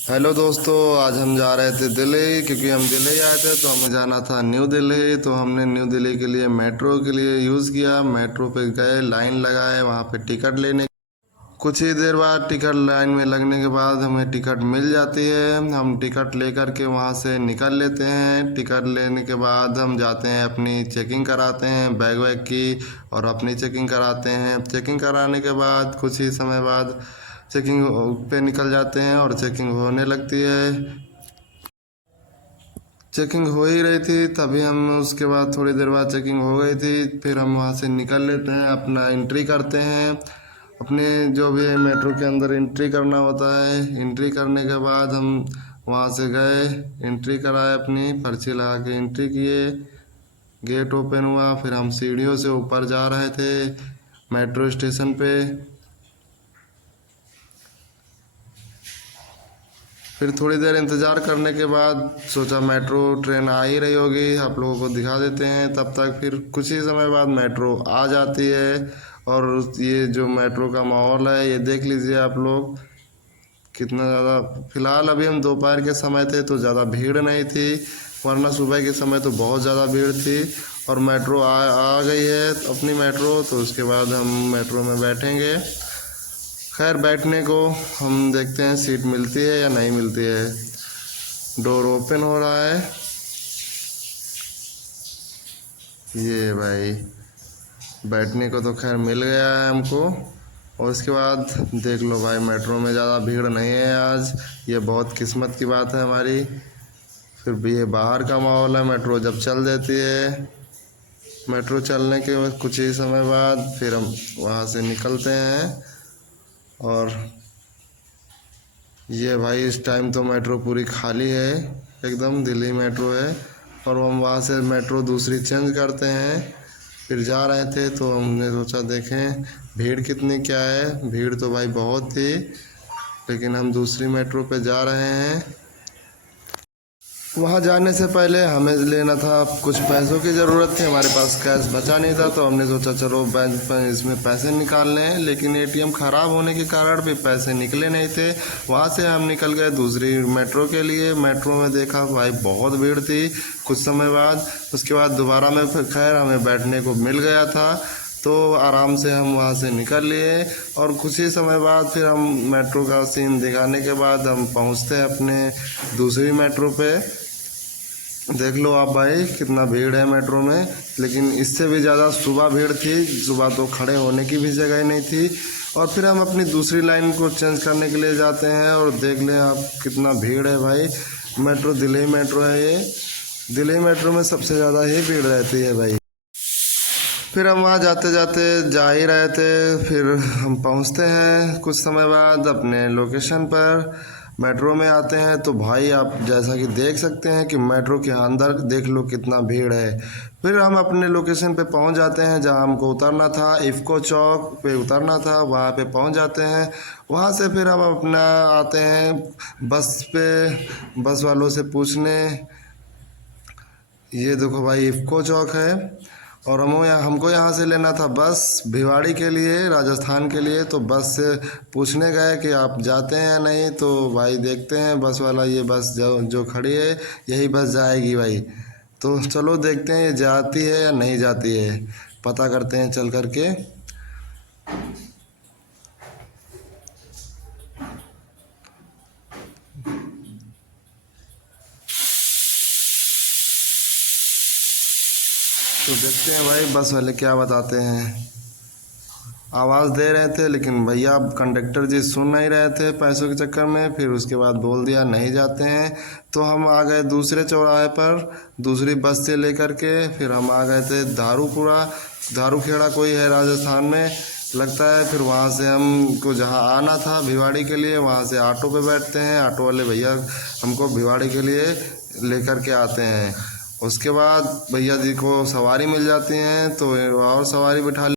Hello दोस्तों, आज हम जा रहे थे दिल्ली क्योंकि हम दिल्ली आए थे तो हमें जाना था न्यू दिल्ली। तो हमने न्यू दिल्ली के लिए मेट्रो के लिए यूज़ किया। मेट्रो पे गए, लाइन लगाए, वहाँ पे टिकट लेने। कुछ ही देर बाद टिकट लाइन में लगने के बाद हमें टिकट मिल जाती है। हम टिकट लेकर के वहाँ से निकल लेते हैं। टिकट लेने के बाद हम जाते हैं, अपनी चेकिंग कराते हैं बैग वैग की, और अपनी चेकिंग कराते हैं। चेकिंग कराने के बाद कुछ ही समय बाद चेकिंग पे निकल जाते हैं और चेकिंग होने लगती है। चेकिंग हो ही रही थी तभी हम, उसके बाद थोड़ी देर बाद चेकिंग हो गई थी, फिर हम वहाँ से निकल लेते हैं, अपना एंट्री करते हैं। अपने जो भी है मेट्रो के अंदर एंट्री करना होता है। एंट्री करने के बाद हम वहाँ से गए, एंट्री कराए, अपनी पर्ची लगा के एंट्री किए। गेट ओपन हुआ, फिर हम सीढ़ियों से ऊपर जा रहे थे मेट्रो स्टेशन पे। फिर थोड़ी देर इंतज़ार करने के बाद सोचा मेट्रो ट्रेन आ ही रही होगी, आप लोगों को दिखा देते हैं। तब तक फिर कुछ ही समय बाद मेट्रो आ जाती है। और ये जो मेट्रो का माहौल है ये देख लीजिए आप लोग, कितना ज़्यादा। फिलहाल अभी हम दोपहर के समय थे तो ज़्यादा भीड़ नहीं थी, वरना सुबह के समय तो बहुत ज़्यादा भीड़ थी। और मेट्रो आ गई है अपनी मेट्रो, तो उसके बाद हम मेट्रो में बैठेंगे। खैर, बैठने को हम देखते हैं सीट मिलती है या नहीं मिलती है। डोर ओपन हो रहा है, ये भाई बैठने को तो खैर मिल गया है हमको। और उसके बाद देख लो भाई, मेट्रो में ज़्यादा भीड़ नहीं है आज, ये बहुत किस्मत की बात है हमारी। फिर भी ये बाहर का माहौल है, मेट्रो जब चल देती है। मेट्रो चलने के बाद कुछ ही समय बाद फिर हम वहाँ से निकलते हैं। और ये भाई इस टाइम तो मेट्रो पूरी खाली है, एकदम दिल्ली मेट्रो है। और हम वहाँ से मेट्रो दूसरी चेंज करते हैं। फिर जा रहे थे तो हमने सोचा देखें भीड़ कितनी क्या है। भीड़ तो भाई बहुत थी, लेकिन हम दूसरी मेट्रो पे जा रहे हैं। वहाँ जाने से पहले हमें लेना था, कुछ पैसों की ज़रूरत थी, हमारे पास कैश बचा नहीं था। तो हमने सोचा चलो बैंक पर इसमें पैसे निकाल लें, लेकिन एटीएम ख़राब होने के कारण भी पैसे निकले नहीं थे। वहाँ से हम निकल गए दूसरी मेट्रो के लिए। मेट्रो में देखा भाई बहुत भीड़ थी कुछ समय बाद। उसके बाद दोबारा में फिर खैर हमें बैठने को मिल गया था, तो आराम से हम वहाँ से निकल लिए। और कुछ ही समय बाद फिर हम मेट्रो का सीन दिखाने के बाद हम पहुँचते हैं अपने दूसरी मेट्रो पे। देख लो आप भाई कितना भीड़ है मेट्रो में, लेकिन इससे भी ज़्यादा सुबह भीड़ थी। सुबह तो खड़े होने की भी जगह नहीं थी। और फिर हम अपनी दूसरी लाइन को चेंज करने के लिए जाते हैं, और देख लें आप कितना भीड़ है भाई। मेट्रो दिल्ली मेट्रो है ये, दिल्ली मेट्रो में सबसे ज़्यादा ही भीड़ रहती है भाई। फिर हम वहाँ जाते जाते जा ही रहे थे, फिर हम पहुँचते हैं कुछ समय बाद अपने लोकेशन पर। मेट्रो में आते हैं तो भाई आप जैसा कि देख सकते हैं कि मेट्रो के अंदर देख लो कितना भीड़ है। फिर हम अपने लोकेशन पे पहुंच जाते हैं जहां हमको उतरना था, इफ़को चौक पे उतरना था, वहां पे पहुंच जाते हैं। वहां से फिर हम अपना आते हैं बस पे, बस वालों से पूछने। ये देखो भाई इफ़को चौक है, और हमको यहाँ से लेना था बस भिवाड़ी के लिए, राजस्थान के लिए। तो बस से पूछने गए कि आप जाते हैं या नहीं। तो भाई देखते हैं बस वाला, ये बस जो खड़ी है यही बस जाएगी भाई। तो चलो देखते हैं ये जाती है या नहीं जाती है, पता करते हैं चल करके। तो देखते हैं भाई बस वाले क्या बताते हैं। आवाज़ दे रहे थे लेकिन भैया कंडक्टर जी सुन नहीं रहे थे पैसों के चक्कर में। फिर उसके बाद बोल दिया नहीं जाते हैं। तो हम आ गए दूसरे चौराहे पर दूसरी बस से लेकर के। फिर हम आ गए थे दारूपुरा, दारूखेड़ा कोई है राजस्थान में लगता है। फिर वहाँ से हमको जहाँ आना था भिवाड़ी के लिए, वहाँ से ऑटो पे बैठते हैं। ऑटो वाले भैया हमको भिवाड़ी के लिए लेकर के आते हैं। उसके बाद भैया जी को सवारी मिल जाती हैं तो और सवारी बिठा